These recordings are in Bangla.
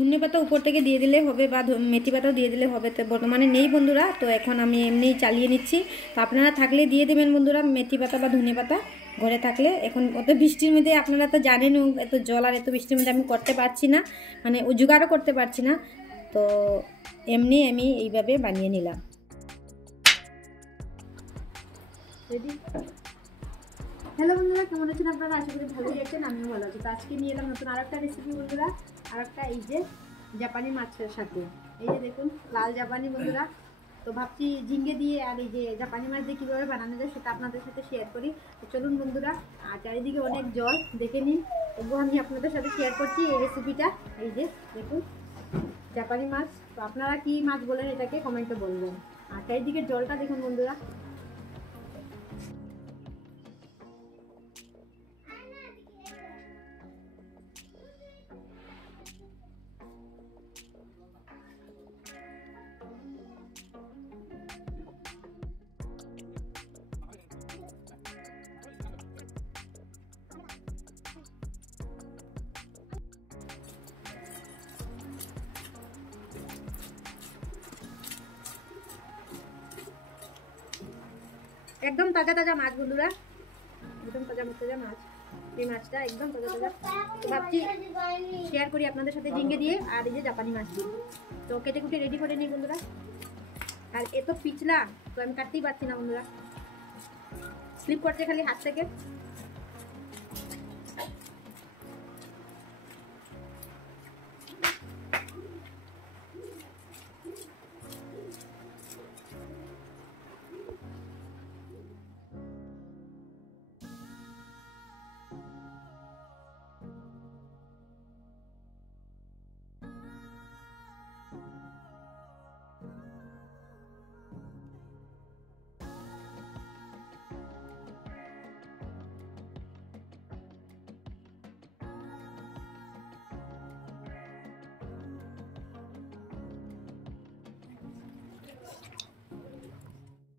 ধনে পাতা উপর থেকে দিয়ে দিলে হবে বা মেথি পাতাও দিয়ে দিলে হবে। তো বর্তমানে নেই বন্ধুরা, তো এখন আমি এমনি চালিয়ে নিচ্ছি। তো আপনারা থাকলে দিয়ে দেবেন বন্ধুরা মেথি পাতা বা ধনে পাতা ঘরে থাকলে। এখন অত বৃষ্টির মধ্যে আপনারা তো জানেনও, এত জল আর এত বৃষ্টির মধ্যে আমি করতে পারছি না, মানে জোগাড়ও করতে পারছি না। তো এমনি আমি এইভাবে বানিয়ে নিলাম। রেডি। হ্যালো বন্ধুরা, কেমন আছেন আপনারা? আশা করি ভালোই আছেন, আমিও ভালো আছি। তো আজকে নিয়ে এলাম নতুন আরেকটা রেসিপি বন্ধুরা, আরেকটা এই যে জাপানি মাছের সাথে। এই যে দেখুন লাল জাপানি বন্ধুরা। তো ভাবছি ঝিঙ্গে দিয়ে আর এই যে জাপানি মাছ দিয়ে কীভাবে বানানো যায় সেটা আপনাদের সাথে শেয়ার করি। তো চলুন বন্ধুরা, আর চারিদিকে অনেক জল দেখে নিন, তবুও আমি আপনাদের সাথে শেয়ার করছি এই রেসিপিটা। এই যে দেখুন জাপানি মাছ। তো আপনারা কি মাছ বলেন এটাকে কমেন্টে বলবেন। আর চারিদিকে জলটা দেখুন বন্ধুরা। একদম তাজা তাজা মাছ বন্ধুরা, একদম তাজা তাজা মাছ। এই মাছটা একদম তাজা তাজা। তো ভাবছি শেয়ার করি আপনাদের সাথে ঝিঙ্গে দিয়ে আর এই যে জাপানি মাছ দিয়ে। তো কেটে কুটে রেডি করে নিই বন্ধুরা। আর এত পিছলা, তো আমি কাটতেই পারছি না বন্ধুরা, স্লিপ করছে খালি হাত থেকে।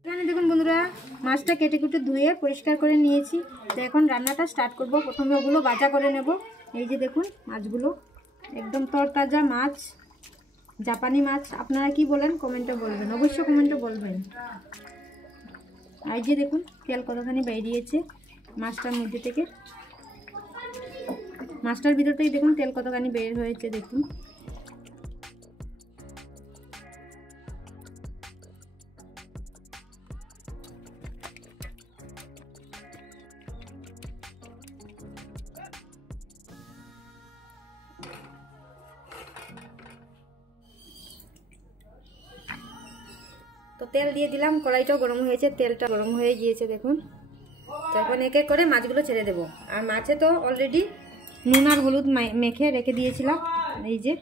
এখানে দেখুন বন্ধুরা মাছটা কেটে কুটে ধুয়ে পরিষ্কার করে নিয়েছি। তো এখন রান্নাটা স্টার্ট করব। প্রথমে ওগুলো ভাজা করে নেব। এই যে দেখুন মাছগুলো একদম তরতাজা মাছ, জাপানি মাছ। আপনারা কি বলেন কমেন্টে বলবেন, অবশ্যই কমেন্টে বলবেন। এই যে দেখুন তেল কতখানি বেরিয়েছে মাছটার মধ্যে থেকে, মাছটার ভিতর থেকে দেখুন তেল কতখানি বের হয়েছে দেখুন। তো তেল দিয়ে দিলাম, কড়াইটাও গরম হয়েছে, তেলটা গরম হয়ে গিয়েছে দেখুন। তো এখন এক এক করে মাছগুলো ছেড়ে দেবো। আর মাছে তো অলরেডি নুন আর হলুদ মেখে রেখে দিয়েছিলাম। এই যে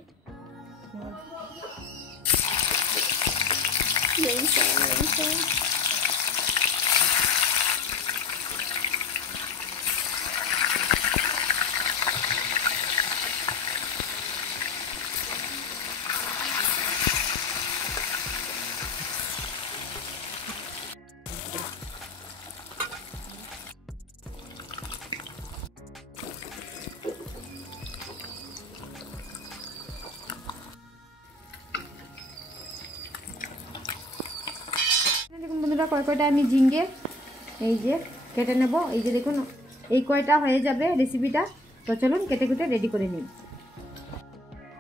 দেখুন বন্ধুরা কয়টা আমি ঝিঙ্গে এই যে কেটে নেব। এই যে দেখুন এই কয়টা হয়ে যাবে রেসিপিটা। তো চলুন কেটে কুটে রেডি করে নিই।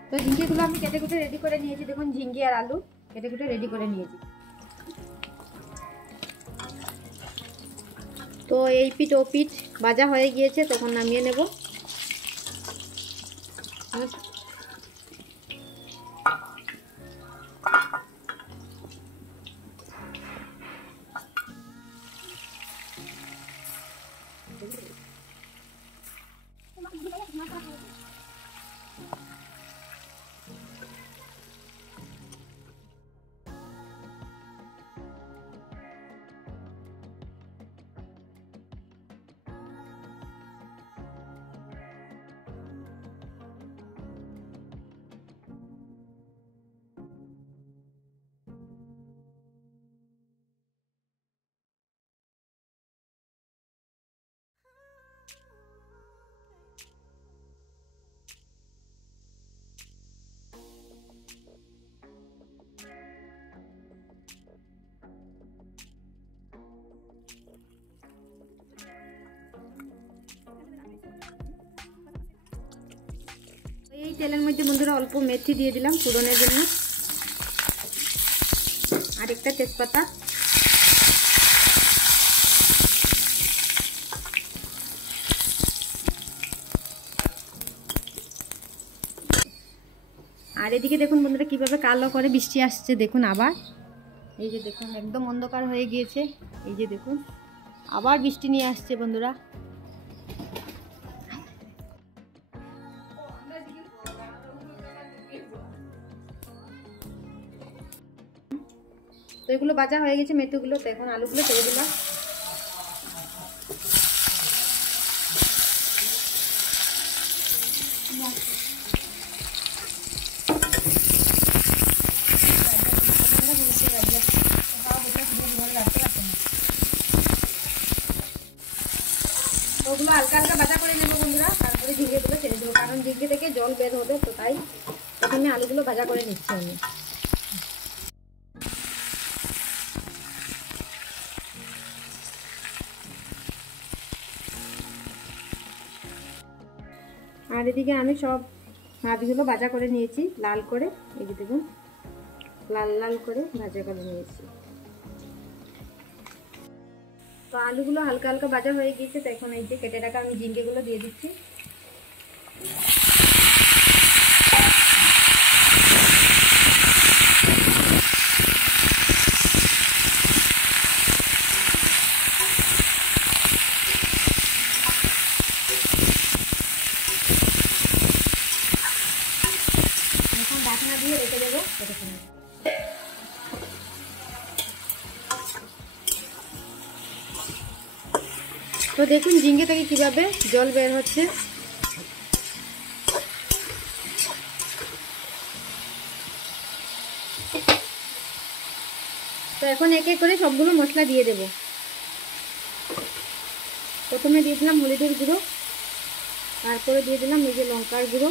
তো ঝিঙ্গেগুলো আমি কেটে কুটে রেডি করে নিয়েছি দেখুন, ঝিঙ্গে আর আলু কেটে কুটে রেডি করে নিয়েছি। তো এই পিঠ ও পিঠ ভাজা হয়ে গিয়েছে, তখন নামিয়ে নেব। তেলের মধ্যে বন্ধুরা অল্প মেথি দিয়ে দিলাম ফোড়নের জন্য, আর একটা তেজপাতা, আর এদিকে দেখুন বন্ধুরা কিভাবে কালো করে বৃষ্টি আসছে। দেখুন আবার এই যে দেখুন একদম অন্ধকার হয়ে গিয়েছে, এই যে দেখুন আবার বৃষ্টি নিয়ে আসছে বন্ধুরা। তো এগুলো ভাজা হয়ে গেছে মেথিগুলো, তো এখন আলুগুলো ছেড়ে দিলাম। ওগুলো হালকা হালকা ভাজা করে নেবো বন্ধুরা, তারপরে ঝিঙ্গেগুলো ছেড়ে দেবো, কারণ ঝিঙ্গে থেকে জল বের হবে, তো তাই প্রথমে আলুগুলো ভাজা করে নিচ্ছি আমি। আর এদিকে আমি সব মাছগুলো ভাজা করে নিয়েছি লাল করে, এই যে দেখুন লাল লাল করে ভাজা করে নিয়েছি। তো আলুগুলো হালকা হালকা ভাজা হয়ে গিয়েছে, তো এখন এই যে কেটে রাখা আমি ঝিঙ্গেগুলো দিয়ে দিচ্ছি। এখন ঢাকনা দিয়ে রেখে দেবো ততক্ষণ। তো দেখুন ঝিঙ্গে থেকে কিভাবে জল বের হচ্ছে। তো এখন এক এক করে সবগুলো মশলা দিয়ে দেব। প্রথমে দিয়ে দিলাম হলুদের গুঁড়ো, তারপরে দিয়ে দিলাম এই যে লঙ্কার গুঁড়ো,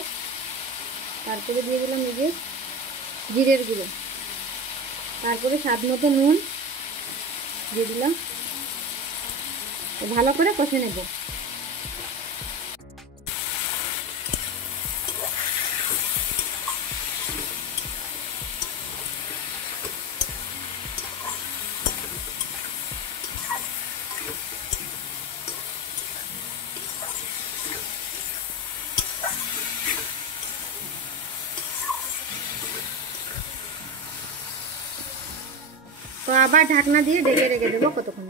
তারপরে দিয়ে দিলাম এই যে জিরের গুঁড়ো, তারপরে স্বাদ মতো নুন দিয়ে দিলাম। ভালো করে কষে নেব। তো আবার ঢাকনা দিয়ে ঢেকে রেখে দেবো কতক্ষণ।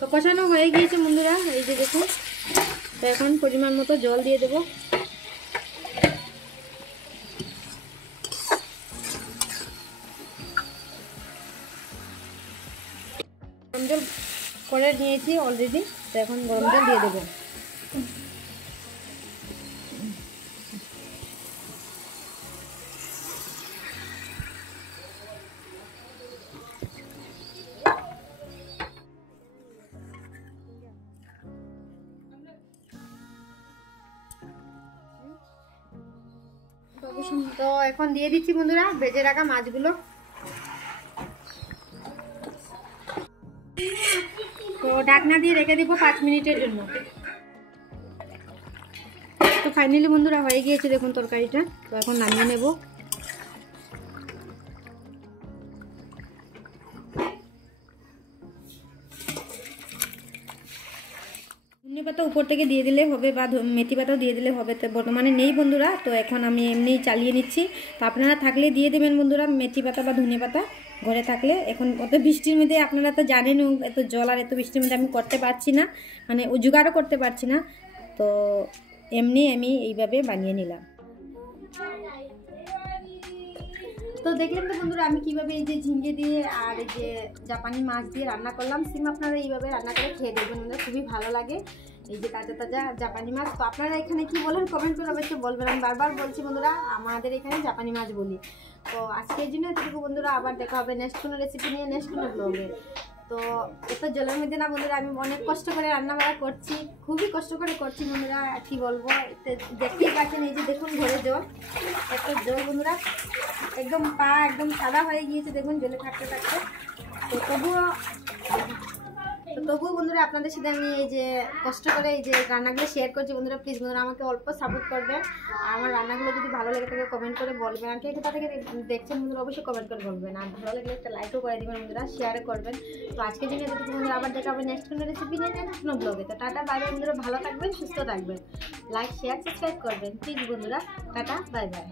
তো কষানো হয়ে গিয়েছে বন্ধুরা, এই যে দেখুন। তো এখন পরিমাণ মতো জল দিয়ে দেবো। গরম জল করে নিয়েছি অলরেডি, তো এখন গরম জল দিয়ে দেবো। তো এখন দিয়ে দিচ্ছি বন্ধুরা ভেজে রাখা মাছগুলো। তো ঢাকনা দিয়ে রেখে দিব 5 মিনিটের জন্য। তো ফাইনালি বন্ধুরা হয়ে গিয়েছে দেখুন তরকারিটা। তো এখন নামিয়ে নেব। ধনে পাতা উপর থেকে দিয়ে দিলে হবে, বা মেথি পাতাও দিয়ে দিলে হবে। তো বর্তমানে নেই বন্ধুরা, তো এখন আমি এমনি চালিয়ে নিচ্ছি। তো আপনারা থাকলে দিয়ে দেবেন বন্ধুরা মেথি পাতা বা ধনে পাতা ঘরে থাকলে। এখন অত বৃষ্টির মধ্যে আপনারা তো জানেন এত জল আর এত বৃষ্টির মধ্যে আমি করতে পারছি না, মানে জোগাড়ও করতে পারছি না। তো এমনি আমি এইভাবে বানিয়ে নিলাম। তো দেখলেন তো বন্ধুরা আমি কিভাবে এই যে ঝিঙ্গে দিয়ে আর এই যে জাপানি মাছ দিয়ে রান্না করলাম। সিম আপনারা এইভাবে রান্না করে খেয়ে দেখবেন বন্ধুরা, খুবই ভালো লাগে। এই যে তাজা তাজা জাপানি মাছ। তো আপনারা এখানে কি বলেন কমেন্ট করে অবশ্যই বলবেন। আমি বারবার বলছি বন্ধুরা, আমাদের এখানে জাপানি মাছ বলি। তো আজকের জন্য এতটুকু বন্ধুরা, আবার দেখা হবে নেক্সট কোনো রেসিপি নিয়ে, নেক্সট কোনো ব্লগে। তো এত জলের মধ্যে না বন্ধুরা, আমি অনেক কষ্ট করে রান্না বাড়া করছি, খুবই কষ্ট করে করছি বন্ধুরা, কি বলবো। দেখতেই পাচ্ছেন এই যে দেখুন ঘরে জল, এত জল বন্ধুরা, একদম পা একদম সাদা হয়ে গিয়েছে দেখুন জলে থাকতে থাকতে। তো তবুও বন্ধুরা আপনাদের সাথে আমি এই যে কষ্ট করে এই যে রান্নাগুলো শেয়ার করছি বন্ধুরা। প্লিজ বন্ধুরা আমাকে অল্প সাপোর্ট করবেন। আর আমার রান্নাগুলো যদি ভালো লেগে থাকে কমেন্ট করে বলবেন। আর কে কোথা থেকে দেখছেন বন্ধুরা অবশ্যই কমেন্ট করে বলবেন। আর ভালো লাগলে একটা লাইকও করে দেবেন বন্ধুরা, শেয়ারও করবেন। তো আজকের জন্য এতটুকু বন্ধুরা, আবার দেখা হবে নেক্সট কোনো রেসিপি নিয়ে, নেক্সট কোনো ব্লগে। তো টাটা বাই বাই বন্ধুরা, ভালো থাকবেন, সুস্থ থাকবেন, লাইক শেয়ার সাবস্ক্রাইব করবেন প্লিজ বন্ধুরা। Tata bye bye.